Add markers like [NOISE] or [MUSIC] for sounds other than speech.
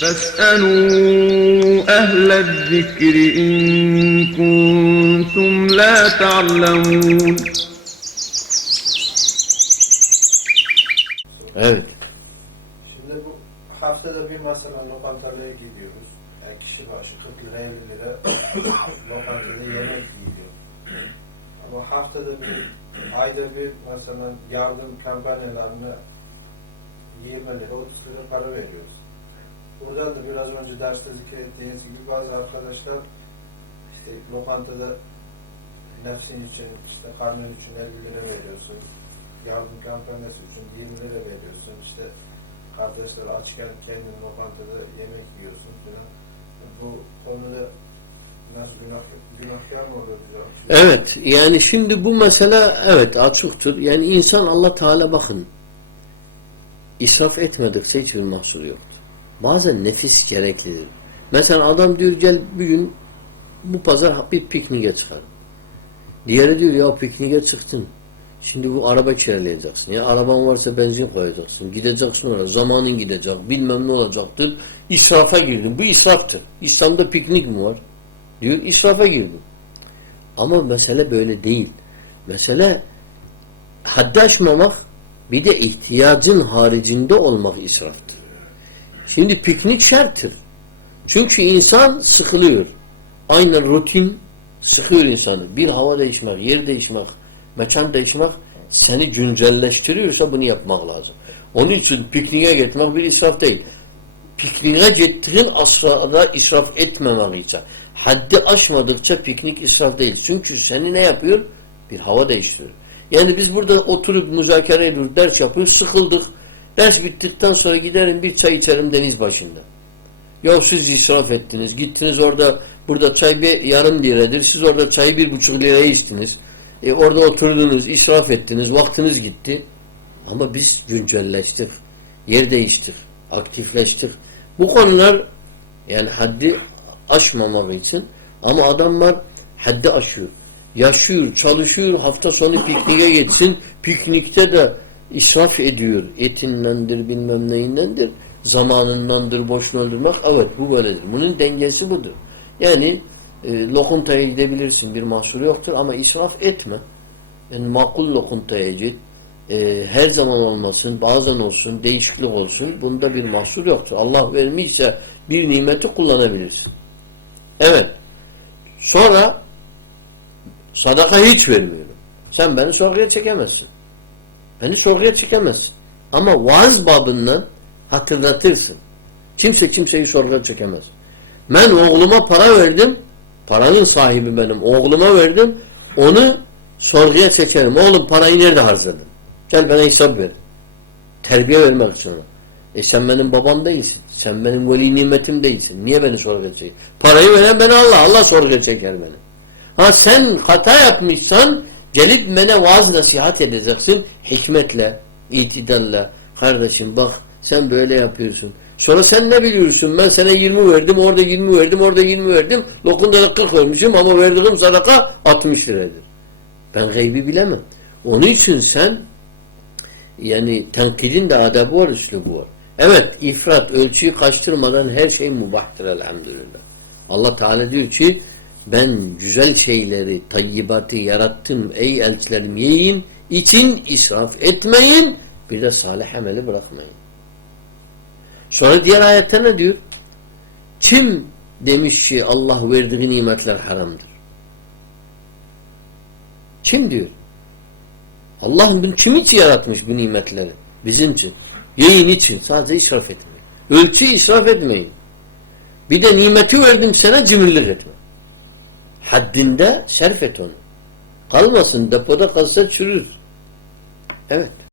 فاسألوا أهل الذكر إن كنتم لا تعلمون Evet. Şimdi bu haftada bir mesela lokantalara gidiyoruz. Yani kişi başı 40 lira 50 lira [COUGHS] lokantada yemek yiyor. Ama haftada bir, ayda bir mesela yardım kampanyalarına 20 lira 30 lira para veriyoruz. Buradan da biraz önce derste zikrettiğiniz gibi bazı arkadaşlar işte lokantada nefsin için, işte karnın için 50 lira veriyorsun. Yardım kampanyası için 20 lira veriyorsun. İşte kardeşler açken kendin lokantada yemek yiyorsun falan. Bu konuda nasıl günah, günahkar mı. Evet. Yani şimdi bu mesele evet açıktır. Yani insan Allah Teala bakın israf etmedikçe hiçbir mahsur yoktur. Bazen nefis gereklidir. Mesela adam diyor gel bir bu pazar bir pikniğe çıkalım. Diğeri diyor ya pikniğe çıktın. Şimdi bu araba kiralayacaksın. Ya araban varsa benzin koyacaksın. Gideceksin oraya. Zamanın gidecek. Bilmem ne olacaktır. İsrafa girdin. Bu israftır. İslam'da piknik mi var? Diyor israfa girdim. Ama mesele böyle değil. Mesele haddi aşmamak bir de ihtiyacın haricinde olmak israftır. Şimdi piknik şarttır. Çünkü insan sıkılıyor. Aynen rutin sıkıyor insanı. Bir hava değişmek, yer değişmek, mekan değişmek seni güncelleştiriyorsa bunu yapmak lazım. Onun için pikniğe gitmek bir israf değil. Pikniğe gittiğin asrada israf etmemek için. Haddi aşmadıkça piknik israf değil. Çünkü seni ne yapıyor? Bir hava değiştiriyor. Yani biz burada oturup müzakere ediyoruz, ders yapıyoruz, sıkıldık. Ders bittikten sonra giderim bir çay içerim deniz başında. Ya siz israf ettiniz. Gittiniz orada burada çay bir yarım liradır. Siz orada çayı bir buçuk liraya içtiniz. E, orada oturdunuz, israf ettiniz. Vaktiniz gitti. Ama biz güncelleştik. Yer değiştik. Aktifleştik. Bu konular yani haddi aşmamak için ama adamlar haddi aşıyor. Yaşıyor, çalışıyor, hafta sonu pikniğe geçsin. Piknikte de israf ediyor. Etindendir, bilmem neyindendir. Zamanındandır, boşuna öldürmek. Evet bu böyledir. Bunun dengesi budur. Yani e, lokuntaya gidebilirsin. Bir mahsuru yoktur ama israf etme. Yani makul lokuntaya git. E, her zaman olmasın, bazen olsun, değişiklik olsun. Bunda bir mahsur yoktur. Allah vermişse bir nimeti kullanabilirsin. Evet. Sonra sadaka hiç vermiyorum. Sen beni sorguya çekemezsin. Beni sorguya çekemezsin. Ama vaaz babından hatırlatırsın. Kimse kimseyi sorguya çekemez. Ben oğluma para verdim. Paranın sahibi benim. Oğluma verdim. Onu sorguya çekerim. Oğlum parayı nerede harcadın? Gel bana hesap ver. Terbiye vermek için. E sen benim babam değilsin. Sen benim veli nimetim değilsin. Niye beni sorguya çekiyorsun? Parayı veren ben Allah. Allah sorguya çeker beni. Ha sen hata yapmışsan gelip bana vaaz nasihat edeceksin. Hikmetle, itidalle. Kardeşim bak sen böyle yapıyorsun. Sonra sen ne biliyorsun? Ben sana 20 verdim, orada 20 verdim, orada 20 verdim. Lokunda da 40 vermişim ama verdiğim sadaka 60 liradır. Ben gaybi bilemem. Onun için sen yani tenkidin de adabı var, üslubu var. Evet, ifrat, ölçüyü kaçtırmadan her şey mubahtır elhamdülillah. Allah Teala diyor ki ben güzel şeyleri, tayyibatı yarattım ey elçilerim yiyin, için israf etmeyin, bir de salih ameli bırakmayın. Sonra diğer ayette ne diyor? Kim demiş ki Allah verdiği nimetler haramdır? Kim diyor? Allah bunu kim için yaratmış bu nimetleri? Bizim için. Yiyin için. Sadece israf etmeyin. Ölçü israf etmeyin. Bir de nimeti verdim sana cimrilik etme. Haddinde serf et onu. Kalmasın depoda kalsa çürür. Evet.